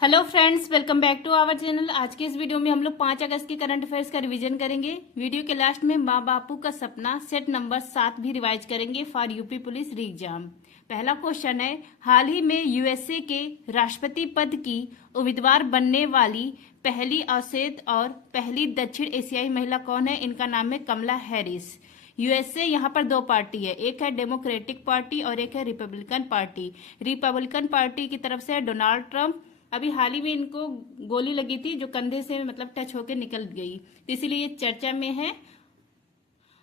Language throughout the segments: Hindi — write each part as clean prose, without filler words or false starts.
Hello friends, welcome back to our channel. आज के इस वीडियो में हम लोग 5 अगस्त के करंट अफेयर्स का रिवीजन करेंगे। वीडियो के लास्ट में माँ बापू का सपना सेट नंबर 7 भी रिवाइज करेंगे फॉर यूपी पुलिस री एग्जाम। पहला क्वेश्चन है, हाल ही में यूएसए के राष्ट्रपति पद की उम्मीदवार बनने वाली पहली अवसेत और पहली दक्षिण एशियाई महिला कौन है? इनका नाम है कमला हैरिस। यूएसए यहाँ पर दो पार्टी है, एक है डेमोक्रेटिक पार्टी और एक है रिपब्लिकन पार्टी। रिपब्लिकन पार्टी की तरफ से है डोनाल्ड ट्रंप। अभी हाल ही में इनको गोली लगी थी जो कंधे से मतलब टच होकर निकल गई, तो इसीलिए ये चर्चा में है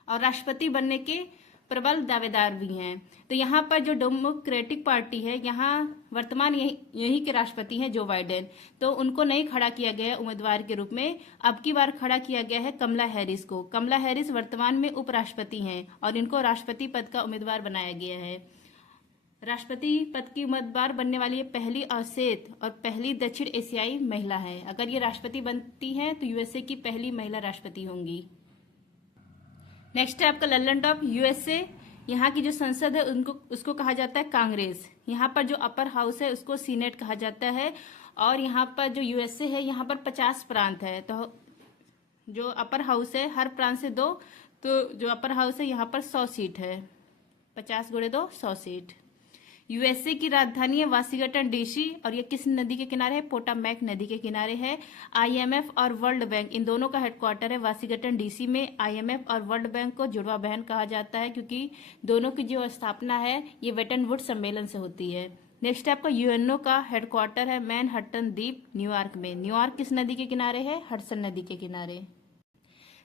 और राष्ट्रपति बनने के प्रबल दावेदार भी हैं। तो यहाँ पर जो डेमोक्रेटिक पार्टी है, यहाँ वर्तमान यही के राष्ट्रपति हैं जो बाइडेन, तो उनको नहीं खड़ा किया गया है उम्मीदवार के रूप में। अब की बार खड़ा किया गया है कमला हैरिस को। कमला हैरिस वर्तमान में उपराष्ट्रपति हैं और इनको राष्ट्रपति पद का उम्मीदवार बनाया गया है। राष्ट्रपति पद की उम्मीदवार बनने वाली ये पहली अवसेत और पहली दक्षिण एशियाई महिला है। अगर ये राष्ट्रपति बनती हैं तो यूएसए की पहली महिला राष्ट्रपति होंगी। नेक्स्ट है आपका लल्लन टॉप। यूएसए यहाँ की जो संसद है उसको कहा जाता है कांग्रेस। यहाँ पर जो अपर हाउस है उसको सीनेट कहा जाता है। और यहाँ पर जो यूएसए है यहाँ पर 50 प्रांत है, तो जो अपर हाउस है हर प्रांत से 2, तो जो अपर हाउस है यहाँ पर 100 सीट है। 50 गुणे 2 100 सीट। यूएसए की राजधानी है वाशिंगटन डीसी और ये किस नदी के किनारे है? पोटामैक नदी के किनारे है। आईएमएफ और वर्ल्ड बैंक इन दोनों का हेडक्वार्टर है वाशिंगटन डीसी में। आईएमएफ और वर्ल्ड बैंक को जुड़वा बहन कहा जाता है क्योंकि दोनों की जो स्थापना है ये वेटन वुड सम्मेलन से होती है। नेक्स्ट आपका यूएनओ का हेडक्वार्टर है मैनहट्टन द्वीप न्यूयॉर्क में। न्यूयॉर्क किस नदी के किनारे है? हडसन नदी के किनारे।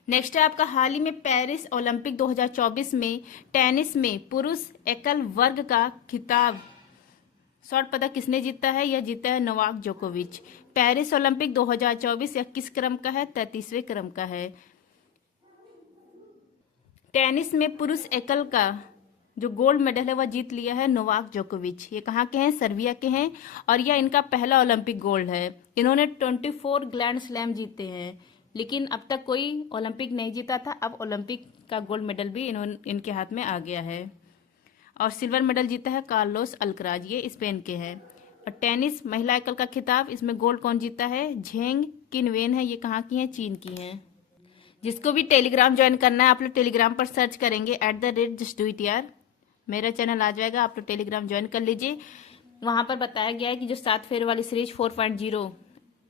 नेक्स्ट है आपका हाल ही में पेरिस ओलंपिक 2024 में टेनिस में पुरुष एकल वर्ग का खिताब स्वर्ण पदक किसने जीता है? यह जीता है नोवाक जोकोविच। पेरिस ओलंपिक 2024 यह किस क्रम का है? 33वें क्रम का है। टेनिस में पुरुष एकल का जो गोल्ड मेडल है वह जीत लिया है नोवाक जोकोविच। ये कहाँ के हैं? सर्बिया के हैं और यह इनका पहला ओलंपिक गोल्ड है। इन्होंने 24 ग्रैंड स्लैम जीते हैं, लेकिन अब तक कोई ओलंपिक नहीं जीता था। अब ओलंपिक का गोल्ड मेडल भी इनके हाथ में आ गया है। और सिल्वर मेडल जीता है कार्लोस अल्कराज, ये स्पेन के हैं। और टेनिस महिला एकल का खिताब इसमें गोल्ड कौन जीता है? झेंग किनवेन है। ये कहाँ की हैं? चीन की हैं। जिसको भी टेलीग्राम ज्वाइन करना है आप लोग टेलीग्राम पर सर्च करेंगे @justdoityar, मेरा चैनल आ जाएगा। आप लोग टेलीग्राम ज्वाइन कर लीजिए। वहां पर बताया गया है कि जो 7 फेर वाली सीरीज 4.0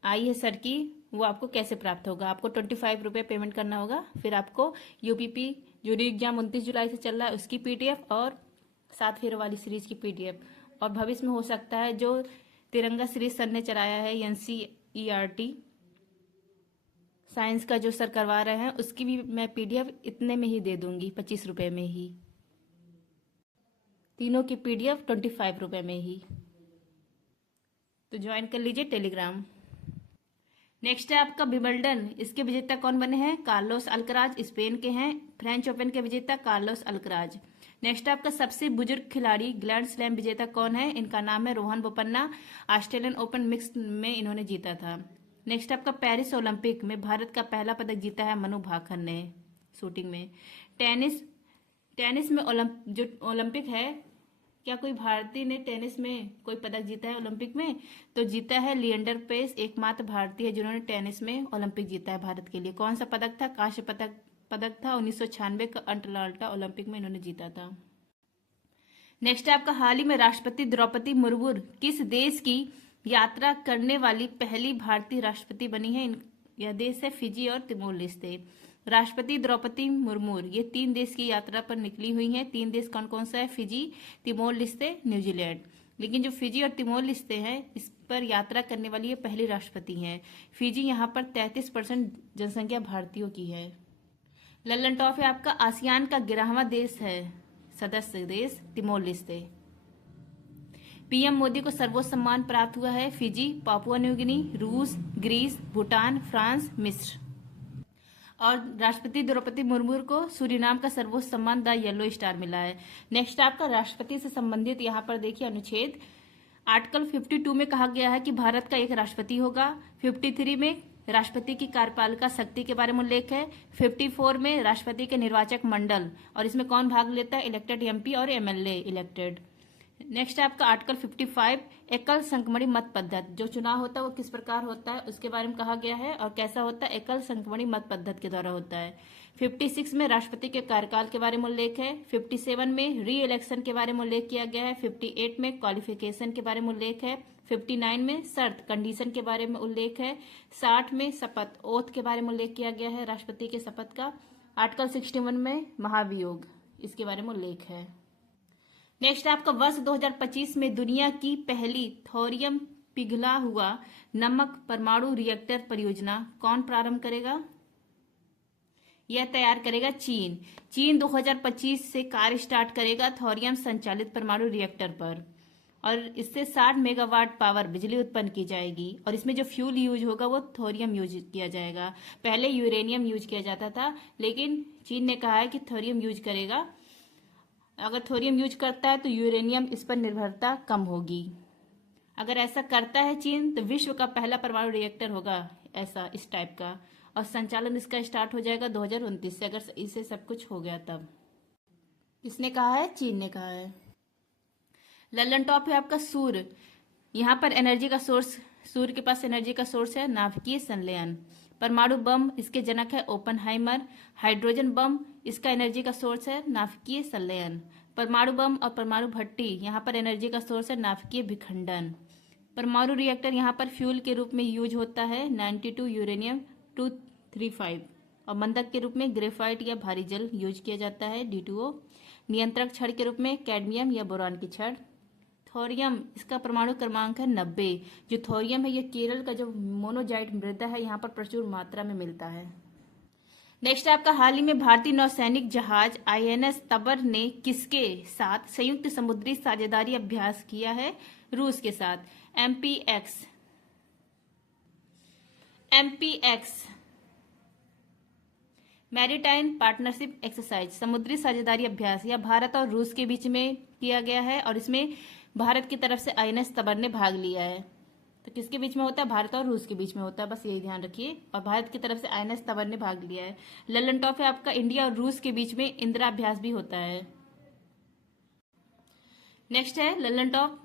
आई है सर की, वो आपको कैसे प्राप्त होगा। आपको 25 रुपये पेमेंट करना होगा, फिर आपको यूपीपी जो री एग्जाम 29 जुलाई से चल रहा है उसकी पीडीएफ और 7 फेर वाली सीरीज की पीडीएफ। और भविष्य में हो सकता है जो तिरंगा सीरीज सर ने चलाया है एनसीईआरटी साइंस का जो सर करवा रहे हैं उसकी भी मैं पीडीएफ इतने में ही दे दूंगी, 25 रुपये में ही। तीनों की पीडीएफ 25 रुपये में ही। तो ज्वाइन कर लीजिए टेलीग्राम। नेक्स्ट है आपका विंबलडन। इसके विजेता कौन बने हैं? कार्लोस अल्कराज, स्पेन के हैं। फ्रेंच ओपन के विजेता कार्लोस अल्कराज। नेक्स्ट आपका सबसे बुजुर्ग खिलाड़ी ग्रैंड स्लैम विजेता कौन है? इनका नाम है Rohan Bopanna. Australian open mix में इन्होंने जीता था। नेक्स्ट आपका पेरिस ओलंपिक में भारत का पहला पदक जीता है मनु भाकर ने शूटिंग में। टेनिस में जो ओलंपिक है, क्या कोई भारतीय ने टेनिस में कोई पदक जीता है ओलंपिक में? तो जीता है लिएंडर पेस, एकमात्र भारतीय है जिन्होंने टेनिस में ओलंपिक जीता है भारत के लिए। कौन सा पदक था? कांस्य पदक था। 1996 का अटलांटा ओलंपिक में इन्होंने जीता था। नेक्स्ट आपका हाल ही में राष्ट्रपति द्रौपदी मुर्मू किस देश की यात्रा करने वाली पहली भारतीय राष्ट्रपति बनी है? यह देश है फिजी और तिमोर लेस्ते। राष्ट्रपति द्रौपदी मुर्मू ये 3 देश की यात्रा पर निकली हुई हैं। 3 देश कौन कौन सा है? Fiji, Timor Leste, New Zealand. लेकिन जो फिजी और तिमोर लेस्ते हैं इस पर यात्रा करने वाली ये पहली राष्ट्रपति हैं। फिजी यहाँ पर 33% जनसंख्या भारतीयों की है। लल्लन टॉप है आपका आसियान का 11वां देश है सदस्य देश तिमोर लेस्ते। पीएम मोदी को सर्वोच्च सम्मान प्राप्त हुआ है फिजी, पापुआ न्यू गिनी, रूस, ग्रीस, भूटान, फ्रांस, मिस्र। और राष्ट्रपति द्रौपदी मुर्मू को सूरीनाम का सर्वोच्च सम्मान द येलो स्टार मिला है। नेक्स्ट आपका राष्ट्रपति से संबंधित यहाँ पर देखिए अनुच्छेद। आर्टिकल 52 में कहा गया है कि भारत का एक राष्ट्रपति होगा। 53 में राष्ट्रपति की कार्यपालिका शक्ति के बारे में उल्लेख है। 54 में राष्ट्रपति के निर्वाचक मंडल और इसमें कौन भाग लेता है? इलेक्टेड एमपी और एमएलए इलेक्टेड। नेक्स्ट है आपका आर्टिकल 55 एकल संक्रमणी मत पद्धति। जो चुनाव होता है वो किस प्रकार होता है उसके बारे में कहा गया है और कैसा होता है, एकल संक्रमणी मत पद्धति के द्वारा होता है। 56 में राष्ट्रपति के कार्यकाल के बारे में उल्लेख है। 57 में री इलेक्शन के बारे में उल्लेख किया गया है। 58 में क्वालिफिकेशन के बारे में उल्लेख है। 59 में शर्त कंडीशन के बारे में उल्लेख है। 60 में शपथ ओथ के बारे में उल्लेख किया गया है राष्ट्रपति के शपथ का। आर्टिकल 61 में महाभियोग इसके बारे में उल्लेख है। नेक्स्ट आपका वर्ष 2025 में दुनिया की पहली थोरियम पिघला हुआ नमक परमाणु रिएक्टर परियोजना कौन प्रारंभ करेगा? यह तैयार करेगा चीन। चीन 2025 से कार्य स्टार्ट करेगा थोरियम संचालित परमाणु रिएक्टर पर और इससे 60 मेगावाट पावर बिजली उत्पन्न की जाएगी और इसमें जो फ्यूल यूज होगा वो थोरियम यूज किया जाएगा। पहले यूरेनियम यूज किया जाता था लेकिन चीन ने कहा है कि थोरियम यूज करेगा। अगर थोरियम यूज करता है तो यूरेनियम इस पर निर्भरता कम होगी। अगर ऐसा करता है चीन तो विश्व का पहला परमाणु रिएक्टर होगा ऐसा इस टाइप का और संचालन इसका स्टार्ट हो जाएगा 2029 से, अगर इसे सब कुछ हो गया तब। किसने कहा है? चीन ने कहा है। लल्लन टॉप है आपका सूर्य। यहाँ पर एनर्जी का सोर्स, सूर्य के पास एनर्जी का सोर्स है नाभिकीय संलयन। परमाणु बम इसके जनक है ओपनहाइमर। हाइड्रोजन बम इसका एनर्जी का सोर्स है नाभिकीय संलयन। परमाणु बम और परमाणु भट्टी यहाँ पर एनर्जी का सोर्स है नाभिकीय विखंडन। परमाणु रिएक्टर यहाँ पर फ्यूल के रूप में यूज होता है 92 यूरेनियम 235 और मंदक के रूप में ग्रेफाइट या भारी जल यूज किया जाता है D2O। नियंत्रक छड़ के रूप में कैडमियम या बोरान की छड़। थोरियम इसका परमाणु क्रमांक है 90। जो थोरियम है ये केरल का जो मोनोजाइट मृदा है यहाँ पर प्रचुर मात्रा में मिलता है। नेक्स्ट आपका हाल ही में भारतीय नौसैनिक जहाज INS तबर ने किसके साथ संयुक्त समुद्री साझेदारी अभ्यास किया है? रूस के साथ। MPX मैरीटाइम पार्टनरशिप एक्सरसाइज समुद्री साझेदारी अभ्यास यह भारत और रूस के बीच में किया गया है और इसमें भारत की तरफ से INS तबर ने भाग लिया है। तो किसके बीच में होता है? भारत और रूस के बीच में होता है, बस यही ध्यान रखिए। और भारत की तरफ से INS तबर ने भाग लिया है। लल्लन टॉप है आपका इंडिया और रूस के बीच में इंदिरा अभ्यास भी होता है। नेक्स्ट है लल्लन टॉप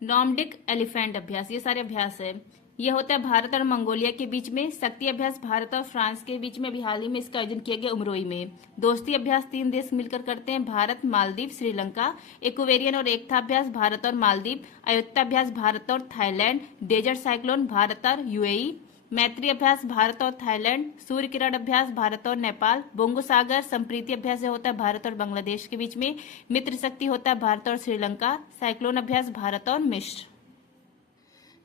नॉर्डिक एलिफेंट अभ्यास। ये सारे अभ्यास है। यह होता है भारत और मंगोलिया के बीच में। शक्ति अभ्यास भारत और फ्रांस के बीच में अभी हाल ही में इसका आयोजन किया गया उमरोई में। दोस्ती अभ्यास 3 देश मिलकर करते हैं, भारत, मालदीव, श्रीलंका। इक्वेरियन और एकता अभ्यास भारत और मालदीव। अयोध्या अभ्यास भारत और थाईलैंड। डेजर्ट साइक्लोन भारत और UAE। मैत्री अभ्यास भारत और थाईलैंड। सूर्य किरण अभ्यास भारत और नेपाल। बोंगो सागर संप्रीति अभ्यास होता है भारत और बांग्लादेश के बीच में। मित्र शक्ति होता है भारत और श्रीलंका। साइक्लोन अभ्यास भारत और मिस्र।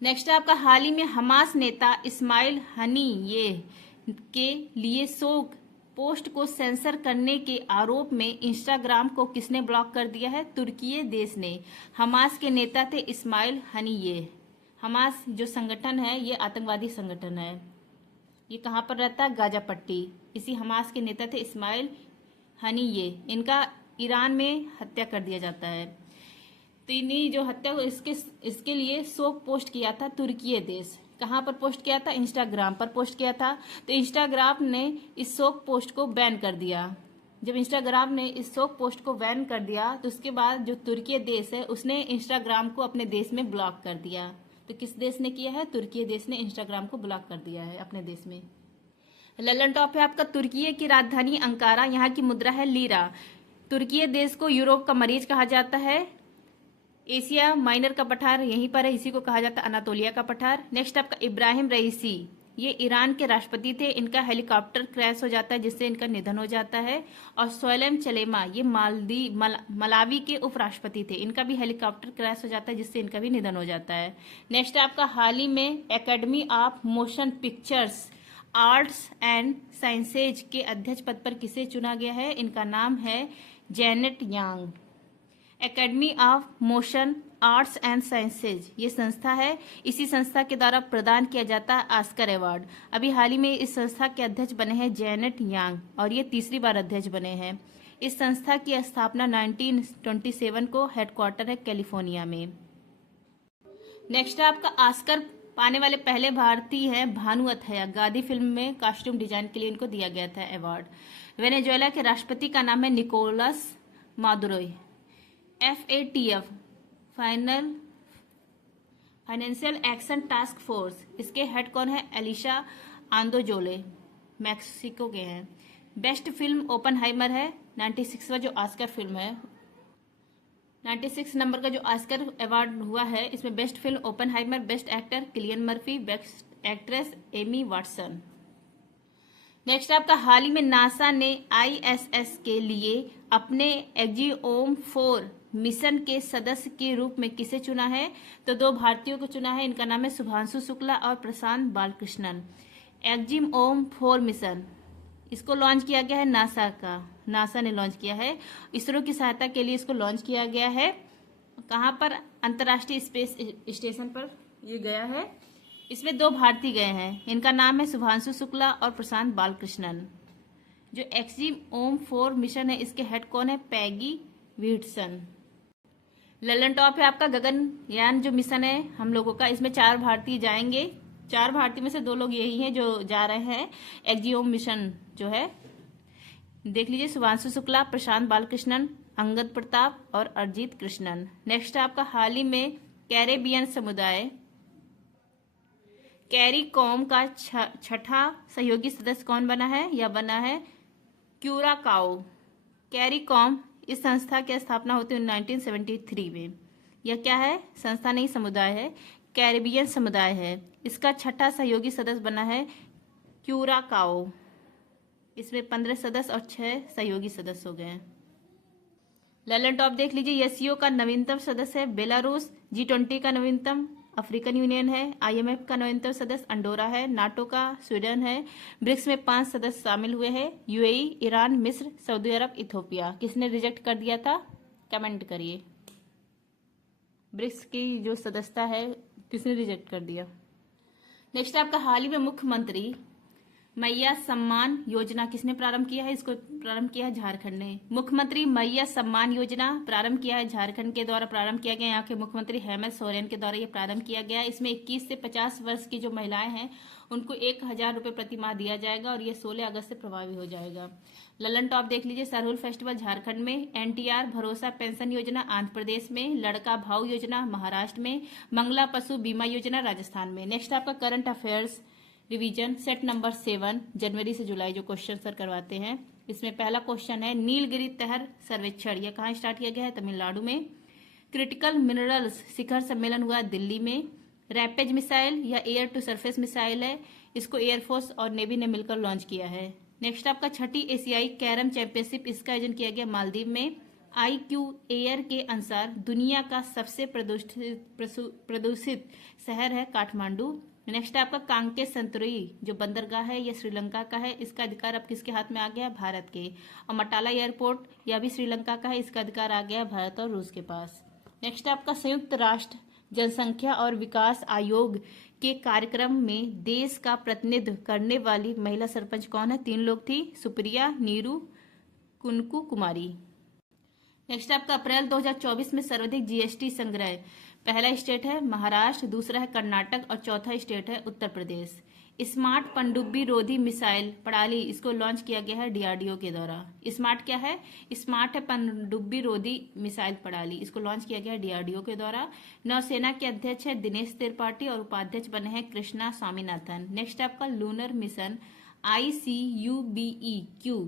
नेक्स्ट आपका हाल ही में हमास नेता इस्माइल हनीये के लिए शोक पोस्ट को सेंसर करने के आरोप में इंस्टाग्राम को किसने ब्लॉक कर दिया है? तुर्की देश ने। हमास के नेता थे इस्माइल हनीये। हमास जो संगठन है ये आतंकवादी संगठन है। ये कहाँ पर रहता है? गाजा पट्टी। इसी हमास के नेता थे इस्माइल हनीये। इनका ईरान में हत्या कर दिया जाता है। तो इन्हीं जो हत्या इसके लिए शोक पोस्ट किया था तुर्की देश। कहाँ पर पोस्ट किया था? इंस्टाग्राम पर पोस्ट किया था। तो इंस्टाग्राम ने इस शोक पोस्ट को बैन कर दिया। जब इंस्टाग्राम ने इस शोक पोस्ट को बैन कर दिया तो उसके बाद जो तुर्की देश है उसने इंस्टाग्राम को अपने देश में ब्लॉक कर दिया। तो किस देश ने किया है? तुर्की देश ने इंस्टाग्राम को ब्लॉक कर दिया है अपने देश में। लल्लन टॉप है आपका तुर्की की राजधानी अंकारा। यहाँ की मुद्रा है लीरा। तुर्की देश को यूरोप का मरीज कहा जाता है। एशिया माइनर का पठार यहीं पर है, इसी को कहा जाता है अनातोलिया का पठार। नेक्स्ट आपका इब्राहिम रईसी, ये ईरान के राष्ट्रपति थे। इनका हेलीकॉप्टर क्रैश हो जाता है जिससे इनका निधन हो जाता है। और सोलेम चलेमा ये मलावी के उपराष्ट्रपति थे। इनका भी हेलीकॉप्टर क्रैश हो जाता है जिससे इनका भी निधन हो जाता है। नेक्स्ट आपका हाल ही में academy of motion pictures arts and sciences के अध्यक्ष पद पर किसे चुना गया है? इनका नाम है Janet Yang. Academy of motion arts and sciences ये संस्था है। इसी संस्था के द्वारा प्रदान किया जाता है ऑस्कर अवार्ड। अभी हाल ही में इस संस्था के अध्यक्ष बने हैं जेनेट यांग और ये तीसरी बार अध्यक्ष बने हैं। इस संस्था की स्थापना 1927 को, हेडक्वार्टर है कैलिफोर्निया में। नेक्स्ट आपका ऑस्कर पाने वाले पहले भारतीय हैं भानु अथैया। गादी फिल्म में कॉस्ट्यूम डिजाइन के लिए इनको दिया गया था अवार्ड। वेनेजुएला के राष्ट्रपति का नाम है Nicolas Maduro. FATF financial action task force, इसके हेड कौन है? एलिशा आंदोजोले, मैक्सिको के हैं। बेस्ट फिल्म ओपनहाइमर है, 96वां जो ऑस्कर फिल्म है, 96 नंबर का जो ऑस्कर अवार्ड हुआ है, इसमें best film Oppenheimer, best actor Cillian Murphy, best actress Emma Watson. Next आपका हाल ही में नासा ने ISS के लिए अपने एक्जिओम 4 मिशन के सदस्य के रूप में किसे चुना है? तो 2 भारतीयों को चुना है, इनका नाम है शुभांशु शुक्ला और प्रशांत बालकृष्णन। एक्जिओम 4 मिशन, इसको लॉन्च किया गया है नासा ने लॉन्च किया है। इसरो की सहायता के लिए इसको लॉन्च किया गया है। कहाँ पर? अंतर्राष्ट्रीय स्पेस स्टेशन पर ये गया है। इसमें 2 भारतीय गए हैं, इनका नाम है शुभांशु शुक्ला और प्रशांत बालकृष्णन। जो एक्जिओम 4 मिशन है, इसके हेड कौन है? पैगी व्हिटसन। ललन टॉप है आपका गगनयान जो मिशन है हम लोगों का, इसमें 4 भारतीय जाएंगे। 4 भारतीय में से 2 लोग यही हैं जो जा रहे हैं एक्जिओम मिशन जो है। देख लीजिए, शुभांशु शुक्ला, प्रशांत बालकृष्णन, अंगद प्रताप और अरिजीत कृष्णन। नेक्स्ट आपका हाल ही में कैरेबियन समुदाय कैरिकॉम का 6ठा सहयोगी सदस्य कौन बना है? या बना है क्यूराकाओ। कैरिकॉम इस संस्था की स्थापना होती है 1973 में। यह क्या है? संस्था नहीं, समुदाय है, कैरिबियन समुदाय है। इसका 6ठा सहयोगी सदस्य बना है क्यूराकाओ। इसमें 15 सदस्य और 6 सहयोगी सदस्य हो गए हैं। ललन टॉप देख लीजिए, एससीओ का नवीनतम सदस्य है बेलारूस, G20 का नवीनतम अफ्रीकन यूनियन है, IMF का नवीनतम सदस्य अंडोरा है, नाटो का स्वीडन है, ब्रिक्स में 5 सदस्य शामिल हुए हैं, UAE, ईरान, मिस्र, सऊदी अरब, इथोपिया। किसने रिजेक्ट कर दिया था? कमेंट करिए। ब्रिक्स की जो सदस्यता है किसने रिजेक्ट कर दिया? नेक्स्ट आपका हाल ही में मुख्यमंत्री मैया सम्मान योजना किसने प्रारंभ किया है? इसको प्रारंभ किया है झारखंड ने। मुख्यमंत्री मैया सम्मान योजना प्रारंभ किया है झारखंड के द्वारा प्रारंभ किया गया। यहाँ के मुख्यमंत्री हेमंत सोरेन के द्वारा ये प्रारंभ किया गया। इसमें 21 से 50 वर्ष की जो महिलाएं हैं उनको 1000 रुपये प्रति माह दिया जाएगा और ये 16 अगस्त से प्रभावी हो जाएगा। ललन टॉप देख लीजिए, सरहुल फेस्टिवल झारखंड में, NTR भरोसा पेंशन योजना आंध्र प्रदेश में, लड़का भाव योजना महाराष्ट्र में, मंगला पशु बीमा योजना राजस्थान में। नेक्स्ट आपका current affairs revision set number 7 जनवरी से जुलाई जो क्वेश्चन सर करवाते हैं। इसमें पहला क्वेश्चन है नीलगिरी तहर सर्वेक्षण, यह कहाँ स्टार्ट किया गया है? तमिलनाडु में। क्रिटिकल मिनरल्स शिखर सम्मेलन हुआ दिल्ली में। रैपेज मिसाइल या एयर टू सरफेस मिसाइल है, इसको एयरफोर्स और नेवी ने मिलकर लॉन्च किया है। नेक्स्ट आपका 6ठी एशियाई कैरम चैंपियनशिप, इसका आयोजन किया गया मालदीव में। IQ एयर के अनुसार दुनिया का सबसे प्रदूषित शहर है काठमांडू। नेक्स्ट आपका कांके संतुरी जो बंदरगाह है यह श्रीलंका का है, इसका अधिकार अब किसके हाथ में आ गया? भारत के। और मटाला एयरपोर्ट यह भी श्रीलंका का है, इसका अधिकार आ गया भारत और रूस के पास। नेक्स्ट आपका संयुक्त राष्ट्र जनसंख्या और विकास आयोग के कार्यक्रम में देश का प्रतिनिधित्व करने वाली महिला सरपंच कौन है? 3 लोग थी, सुप्रिया, नीरू, कुनकू कुमारी। नेक्स्ट आपका अप्रैल 2024 में सर्वाधिक GST संग्रह, पहला स्टेट है महाराष्ट्र, दूसरा है कर्नाटक और चौथा स्टेट है उत्तर प्रदेश। स्मार्ट पनडुब्बी रोधी मिसाइल प्रणाली, इसको लॉन्च किया गया है DRDO के द्वारा। स्मार्ट क्या है? स्मार्ट है पनडुब्बी रोधी मिसाइल प्रणाली, इसको लॉन्च किया गया है DRDO के द्वारा। नौसेना के अध्यक्ष है दिनेश त्रिपाठी और उपाध्यक्ष बने हैं कृष्णा स्वामीनाथन। नेक्स्ट आपका लूनर मिशन ICUBEQ,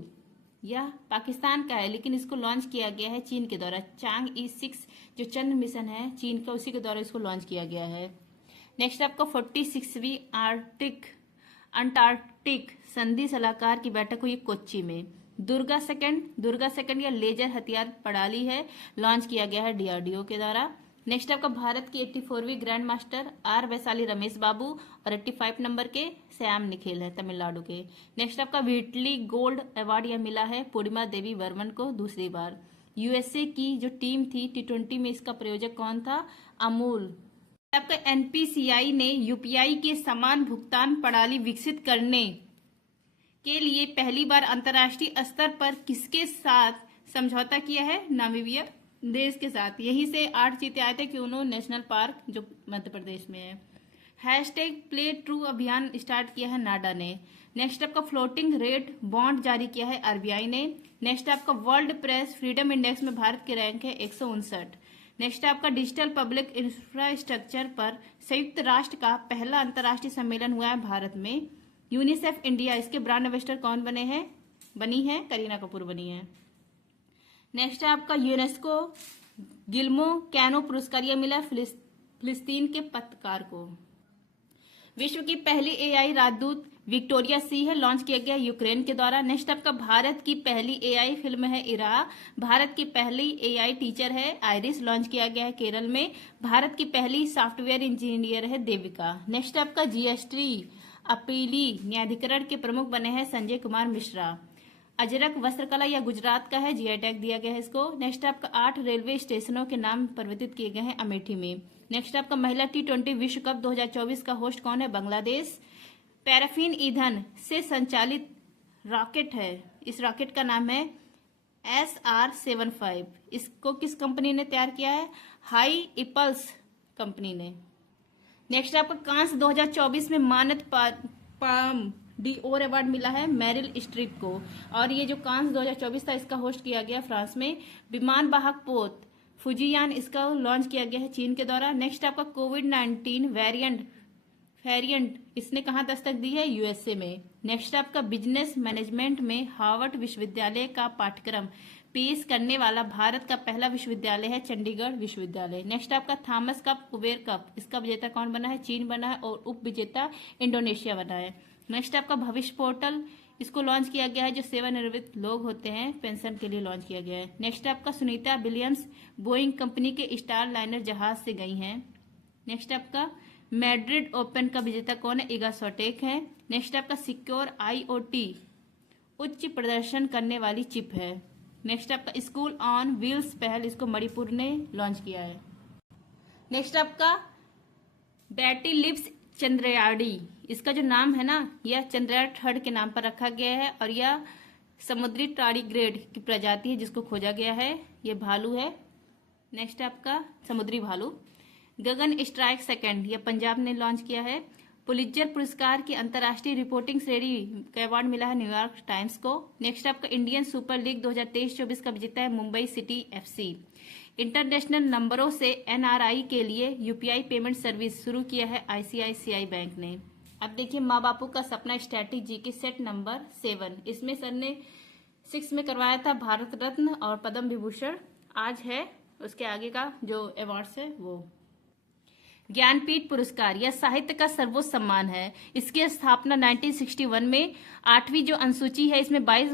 यह पाकिस्तान का है लेकिन इसको लॉन्च किया गया है चीन के द्वारा। चांग-E 6 जो चंद्र मिशन है चीन का, उसी के द्वारा इसको लॉन्च किया गया है। नेक्स्ट आपका 46वीं अंटार्कटिक संधि सलाहकार की बैठक हुई कोच्चि में। दुर्गा सेकंड या लेजर हथियार प्रणाली है, लॉन्च किया गया है DRDO के द्वारा। नेक्स्ट आपका भारत की 84वीं grand master R Vaishali Ramesh Babu और 85 नंबर के श्याम निखेल है तमिलनाडु के। नेक्स्ट आपका व्हिटली गोल्ड अवार्ड यह मिला है पूर्णिमा देवी वर्मन को दूसरी बार। USA की जो टीम थी T20 में, इसका प्रयोजक कौन था? अमूल। आपका NPCI ने UPI के समान भुगतान प्रणाली विकसित करने के लिए पहली बार अंतर्राष्ट्रीय स्तर पर किसके साथ समझौता किया है? नामीबिया देश के साथ। यहीं से 8 चीते आए थे क्यूनो नेशनल पार्क जो मध्य प्रदेश में है। #प्ले ट्रू अभियान स्टार्ट किया है नाडा ने। नेक्स्ट आपका फ्लोटिंग रेट बॉन्ड जारी किया है RBI ने। नेक्स्ट आपका वर्ल्ड प्रेस फ्रीडम इंडेक्स में भारत की रैंक है 159। नेक्स्ट है आपका डिजिटल पब्लिक इंफ्रास्ट्रक्चर पर संयुक्त राष्ट्र का पहला अंतर्राष्ट्रीय सम्मेलन हुआ है भारत में। यूनिसेफ इंडिया, इसके ब्रांड एम्बेसडर कौन बनी है करीना कपूर बनी है। नेक्स्ट है आपका यूनेस्को गिल्मो कैनो पुरस्कार, यह मिला फिलिस्तीन के पत्रकार को। विश्व की पहली एआई राजदूत विक्टोरिया सी है, लॉन्च किया गया यूक्रेन के द्वारा। नेक्स्ट आपका भारत की पहली एआई फिल्म है इरा। भारत की पहली एआई टीचर है आयरिस, लॉन्च किया गया है केरल में। भारत की पहली सॉफ्टवेयर इंजीनियर है देविका। नेक्स्ट आपका जीएसटी अपीली न्यायाधिकरण के प्रमुख बने हैं संजय कुमार मिश्रा। अजरक वस्त्रकला या गुजरात का है, जीआई टैग दिया गया है इसको। नेक्स्ट आपका 8 रेलवे स्टेशनों के नाम परिवर्तित किए गए हैं अमेठी में। नेक्स्ट आपका महिला T20 विश्व कप 2024 का होस्ट कौन है, बांग्लादेश। पैराफिन ईंधन से संचालित रॉकेट है, इस रॉकेट का नाम है SR-75। इसको किस कंपनी ने तैयार किया है, हाई इपल्स कंपनी ने। नेक्स्ट आपका कांस 2024 में मानद पाम डीओर अवार्ड मिला है मैरिल स्ट्रीप को। और ये जो कांस 2024 था इसका होस्ट किया गया फ्रांस में। विमान वाहक पोत फुजियान, इसका लॉन्च किया गया है चीन के द्वारा। नेक्स्ट आपका कोविड-19 वेरिएंट इसने कहां दस्तक दी है, यूएसए में। नेक्स्ट आपका बिजनेस मैनेजमेंट में हार्वर्ड विश्वविद्यालय का पाठ्यक्रम पेश करने वाला भारत का पहला विश्वविद्यालय है चंडीगढ़ विश्वविद्यालय। नेक्स्ट आपका थॉमस कप कुबेर कप, इसका विजेता कौन बना है, चीन बना है और उप विजेता इंडोनेशिया बना है। नेक्स्ट आपका भविष्य पोर्टल, इसको लॉन्च किया गया है जो सेवानिवृत्त लोग होते हैं पेंशन के लिए लॉन्च किया गया है। नेक्स्ट आपका सुनीता विलियम्स बोइंग कंपनी के स्टार लाइनर जहाज से गई हैं। नेक्स्ट आपका मैड्रिड ओपन का विजेता कौन है, इगा स्विटेक है। नेक्स्ट आपका सिक्योर IoT उच्च प्रदर्शन करने वाली चिप है। नेक्स्ट आपका स्कूल ऑन व्हील्स पहल, इसको मणिपुर ने लॉन्च किया है। नेक्स्ट आपका बैटी लिप्स चंद्रयाड़ी, इसका जो नाम है ना यह चंद्रयान 3 के नाम पर रखा गया है और यह समुद्री टारीग्रेड की प्रजाति है जिसको खोजा गया है, ये भालू है। नेक्स्ट आपका समुद्री भालू। गगन स्ट्राइक सेकंड, यह पंजाब ने लॉन्च किया है। पुलित्जर पुरस्कार की अंतर्राष्ट्रीय रिपोर्टिंग श्रेणी का अवार्ड मिला है न्यूयॉर्क टाइम्स को। नेक्स्ट आपका इंडियन सुपर लीग 2023-24 का विजेता है मुंबई सिटी FC। इंटरनेशनल नंबरों से NRI के लिए UPI पेमेंट सर्विस शुरू किया है ICICI बैंक ने। अब देखिए माँ बापू का सपना स्ट्रैटेजी के सेट नंबर 7, इसमें सर ने 6 में करवाया था भारत रत्न और पद्म विभूषण। आज है उसके आगे का जो अवार्ड्स है वो ज्ञानपीठ पुरस्कार, यह साहित्य का सर्वोच्च सम्मान है। इसकी स्थापना 1961 में 8वीं जो अनुसूची है इसमें 22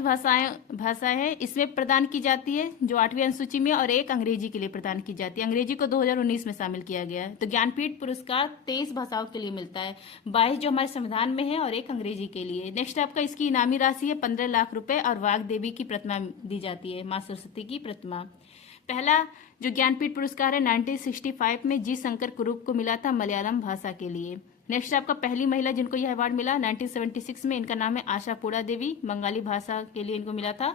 भाषाएं हैं इसमें प्रदान की जाती है जो 8वीं अनुसूची में, और एक अंग्रेजी के लिए प्रदान की जाती है। अंग्रेजी को 2019 में शामिल किया गया है। तो ज्ञानपीठ पुरस्कार 23 भाषाओं के लिए मिलता है, 22 जो हमारे संविधान में है और एक अंग्रेजी के लिए। नेक्स्ट आपका इसकी इनामी राशि है 15 लाख रुपए और वाघ देवी की प्रतिमा दी जाती है, माँ सरस्वती की प्रतिमा। पहला जो ज्ञानपीठ पुरस्कार है 1965 में जी शंकर कुरूप को मिला था मलयालम भाषा के लिए। नेक्स्ट आपका पहली महिला जिनको यह अवार्ड मिला 1976 में, इनका नाम है आशा पूरा देवी, बंगाली भाषा के लिए इनको मिला था।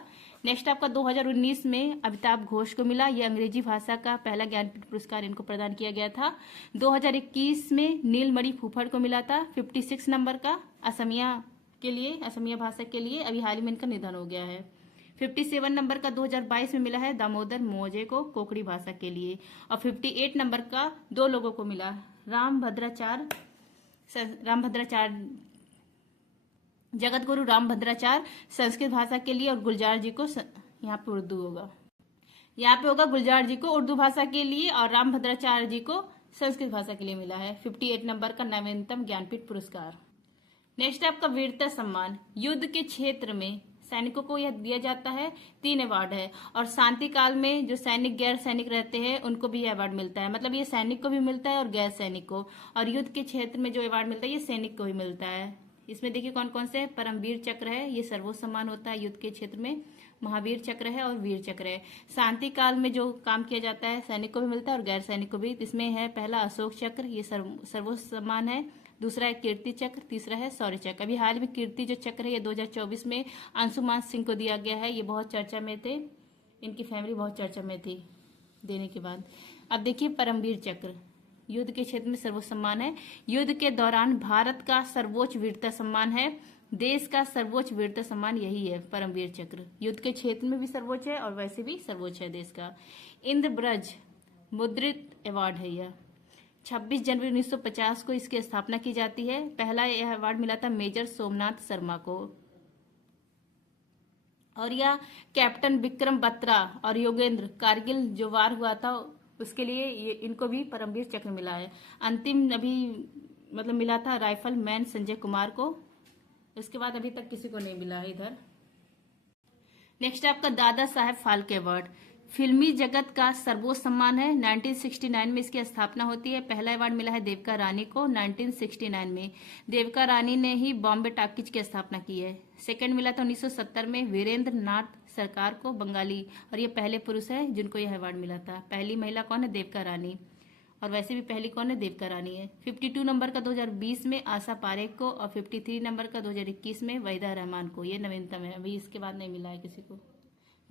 नेक्स्ट आपका 2019 में अमिताभ घोष को मिला, यह अंग्रेजी भाषा का पहला ज्ञानपीठ पुरस्कार इनको प्रदान किया गया था। 2021 में नीलमणि फूफड़ को मिला था 56 नंबर का असमिया भाषा के लिए, अभी हाल ही में इनका निधन हो गया है। 57 नंबर का 2022 में मिला है दामोदर मोजे को कोकड़ी भाषा के लिए, और 58 नंबर का 2 लोगों को मिला, जगतगुरु रामभद्राचार्य संस्कृत भाषा के लिए, और गुलजार जी को यहाँ पे उर्दू होगा, यहाँ पे होगा गुलजार जी को उर्दू भाषा के लिए और रामभद्राचार्य जी को संस्कृत भाषा के लिए मिला है 58 नंबर का नवीनतम ज्ञानपीठ पुरस्कार। नेक्स्ट आपका वीरता सम्मान, युद्ध के क्षेत्र में सैनिकों को यह दिया जाता है, 3 अवार्ड है, और शांति काल में जो सैनिक गैर सैनिक रहते हैं उनको भी यह अवार्ड मिलता है। मतलब ये सैनिक को भी मिलता है और गैर सैनिक को, और युद्ध के क्षेत्र में जो अवार्ड मिलता है ये सैनिक को भी मिलता है। इसमें देखिए कौन कौन से, परमवीर चक्र है, ये सर्वोच्च सम्मान होता है युद्ध के क्षेत्र में, महावीर चक्र है और वीर चक्र है। शांति काल में जो काम किया जाता है सैनिक को भी मिलता है और गैर सैनिक को भी। इसमें है पहला अशोक चक्र, ये सर्वोच्च सम्मान है। दूसरा है कीर्ति चक्र, तीसरा है शौर्य चक्र। अभी हाल में कीर्ति जो चक्र है ये 2024 में अंशुमान सिंह को दिया गया है, ये बहुत चर्चा में थे, इनकी फैमिली बहुत चर्चा में थी देने के बाद। अब देखिए परमवीर चक्र, युद्ध के क्षेत्र में सर्वोच्च सम्मान है, युद्ध के दौरान भारत का सर्वोच्च वीरता सम्मान है, देश का सर्वोच्च वीरता सम्मान यही है परमवीर चक्र। युद्ध के क्षेत्र में भी सर्वोच्च है और वैसे भी सर्वोच्च है देश का। इंद्रब्रज मुद्रित अवार्ड है यह। 26 जनवरी 1950 को इसकी स्थापना की जाती है। पहला यह अवार्ड मिला था मेजर सोमनाथ शर्मा को। और यह कैप्टन विक्रम बत्रा और योगेंद्र कारगिल जो वार हुआ था उसके लिए ये इनको भी परमवीर चक्र मिला है। अंतिम अभी मतलब मिला था राइफल मैन संजय कुमार को। इसके बाद अभी तक किसी को नहीं मिला है इधर। नेक्स्ट आपका दादा साहेब फाल्के अवार्ड। फिल्मी जगत का सर्वोच्च सम्मान है। 1969 में इसकी स्थापना होती है। पहला अवार्ड मिला है देविका रानी को 1969 में। देविका रानी ने ही बॉम्बे टॉकीज की स्थापना की है। सेकंड मिला था 1970 में वीरेंद्र नाथ सरकार को, बंगाली, और ये पहले पुरुष है जिनको यह अवार्ड मिला था। पहली महिला कौन है? देविका रानी। और वैसे भी पहली कौन है? देविका रानी है। 52 नंबर का 2020 में आशा पारेख को और 53 नंबर का 2021 में वहीदा रहमान को। ये नवीनतम है, अभी इसके बाद नहीं मिला है किसी को।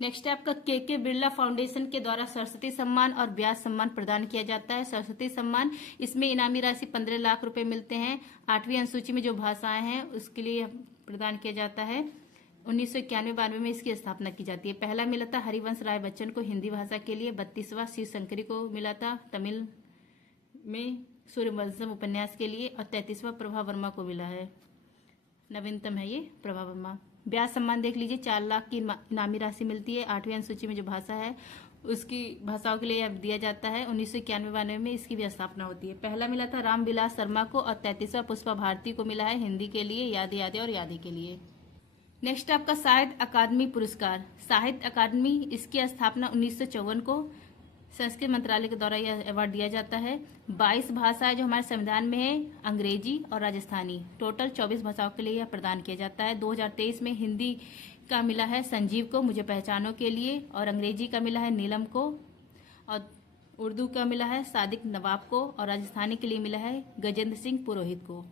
नेक्स्ट है आपका के बिरला फाउंडेशन के द्वारा सरस्वती सम्मान और व्यास सम्मान प्रदान किया जाता है। सरस्वती सम्मान, इसमें इनामी राशि 15 लाख रुपए मिलते हैं। 8वीं अनुसूची में जो भाषाएं हैं उसके लिए प्रदान किया जाता है। 1991-92 में इसकी स्थापना की जाती है। पहला मिला था हरिवंश राय बच्चन को हिंदी भाषा के लिए। 32वां शिव शंकरी को मिला था तमिल में सूर्यवंशम उपन्यास के लिए। और 33वां प्रभा वर्मा को मिला है। नवीनतम है ये प्रभा वर्मा। व्यास सम्मान देख लीजिए, 4 लाख की इनामी राशि मिलती है। 8वीं अनुसूची में जो भाषा है उसकी भाषाओं के लिए दिया जाता है। 1991-92 में इसकी भी स्थापना होती है। पहला मिला था रामविलास शर्मा को और 33वां पुष्पा भारती को मिला है हिंदी के लिए, याद यादें और यादें के लिए। नेक्स्ट आपका साहित्य अकादमी पुरस्कार। साहित्य अकादमी, इसकी स्थापना 1954 को संस्कृत मंत्रालय के द्वारा यह अवार्ड दिया जाता है। 22 भाषाएं जो हमारे संविधान में है, अंग्रेजी और राजस्थानी, टोटल 24 भाषाओं के लिए यह प्रदान किया जाता है। 2023 में हिंदी का मिला है संजीव को, मुझे पहचानों के लिए, और अंग्रेजी का मिला है नीलम को, और उर्दू का मिला है सादिक नवाब को, और राजस्थानी के लिए मिला है गजेंद्र सिंह पुरोहित को।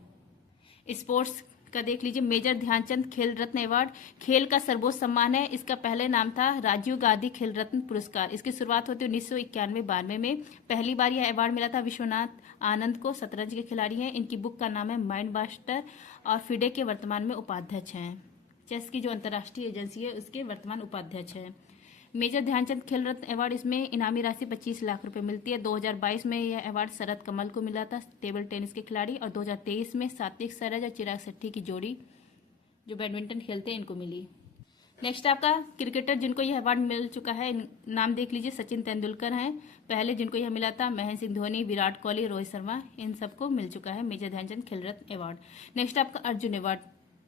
स्पोर्ट्स का देख लीजिए, मेजर ध्यानचंद खेल रत्न अवार्ड खेल का सर्वोच्च सम्मान है। इसका पहले नाम था राजीव गांधी खेल रत्न पुरस्कार। इसकी शुरुआत होती है 1991-92 में। पहली बार यह अवार्ड मिला था विश्वनाथ आनंद को, शतरंज के खिलाड़ी हैं। इनकी बुक का नाम है माइंड मास्टर, और फिडे के वर्तमान में उपाध्यक्ष हैं। चेस की जो अंतर्राष्ट्रीय एजेंसी है उसके वर्तमान उपाध्यक्ष हैं। मेजर ध्यानचंद खेल रत्न अवार्ड, इसमें इनामी राशि 25 लाख रुपए मिलती है। 2022 में यह अवार्ड शरद कमल को मिला था, टेबल टेनिस के खिलाड़ी, और 2023 में सात्विक साईराज और चिराग शेट्टी की जोड़ी जो बैडमिंटन खेलते हैं इनको मिली। नेक्स्ट आपका क्रिकेटर जिनको यह अवार्ड मिल चुका है, नाम देख लीजिए, सचिन तेंदुलकर हैं पहले जिनको यह मिला था, महेंद्र सिंह धोनी, विराट कोहली, रोहित शर्मा, इन सबको मिल चुका है मेजर ध्यानचंद खेल रत्न अवार्ड। नेक्स्ट आपका अर्जुन अवार्ड,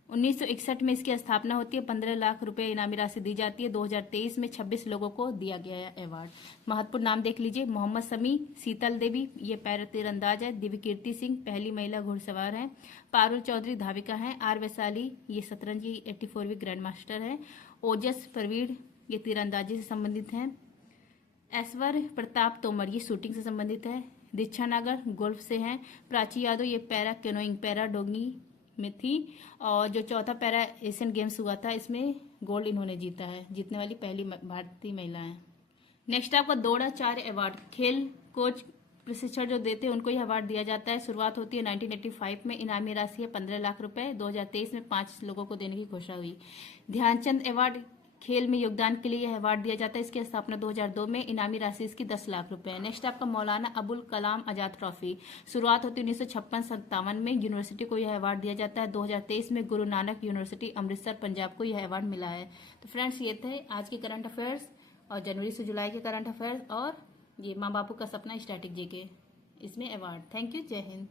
1961 में इसकी स्थापना होती है। 15 लाख रुपए इनामी राशि दी जाती है। 2023 में 26 लोगों को दिया गया है अवार्ड। महत्वपूर्ण नाम देख लीजिए, मोहम्मद शमी, शीतल देवी, ये पैरा तीरंदाज है, दिव्य कीर्ति सिंह, पहली महिला घुड़सवार है, पारुल चौधरी धाविका है, आर वैशाली, ये शतरंज की 84वीं ग्रैंड मास्टर है, ओजस प्रवीण, ये तीरंदाजी से संबंधित हैं, ऐश्वर प्रताप तोमर, ये शूटिंग से संबंधित है, दीक्षा नागर गोल्फ से हैं, प्राची यादव, ये पैरा कैनोइंग पैरा डोंगी में थी, और जो चौथा पैरा एशियन गेम्स हुआ था इसमें गोल्ड इन्होंने जीता है, जीतने वाली पहली भारतीय महिला है। नेक्स्ट आपका द्रोणाचार्य अवार्ड, खेल कोच प्रशिक्षण जो देते हैं उनको यह अवार्ड दिया जाता है। शुरुआत होती है 1985 में। इनामी राशि है 15 लाख रुपए। 2023 में 5 लोगों को देने की घोषणा हुई। ध्यानचंद अवार्ड, खेल में योगदान के लिए यह अवार्ड दिया जाता है। इसकी स्थापना 2002 में। इनामी राशि इसकी 10 लाख रुपए है। नेक्स्ट आपका मौलाना अबुल कलाम आजाद ट्रॉफी, शुरुआत होती है 1956-57 में। यूनिवर्सिटी को यह अवार्ड दिया जाता है। 2023 में गुरु नानक यूनिवर्सिटी अमृतसर पंजाब को यह अवार्ड मिला है। तो फ्रेंड्स, ये थे आज के करंट अफेयर्स, और जनवरी से जुलाई के करंट अफेयर्स, और ये माँ बापू का सपना स्टैटिक जीके इसमें अवार्ड। थैंक यू, जय हिंद।